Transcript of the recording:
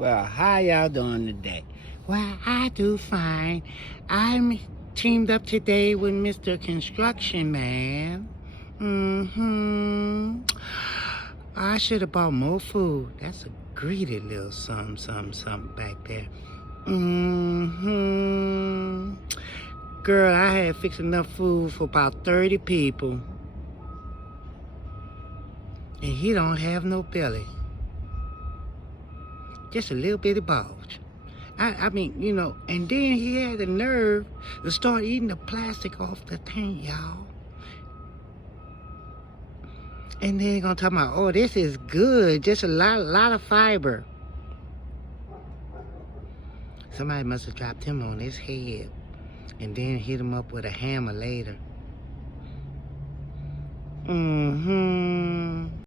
Well, how y'all doing today? Well, I do fine. I'm teamed up today with Mr. Construction Man. I should have bought more food. That's a greedy little something back there. Girl, I had fixed enough food for about 30 people. And he don't have no belly. Just a little bitty bulge. I mean, and then he had the nerve to start eating the plastic off the tank, y'all. And then gonna talk about, oh, this is good, just a lot of fiber. Somebody must have dropped him on his head and then hit him up with a hammer later.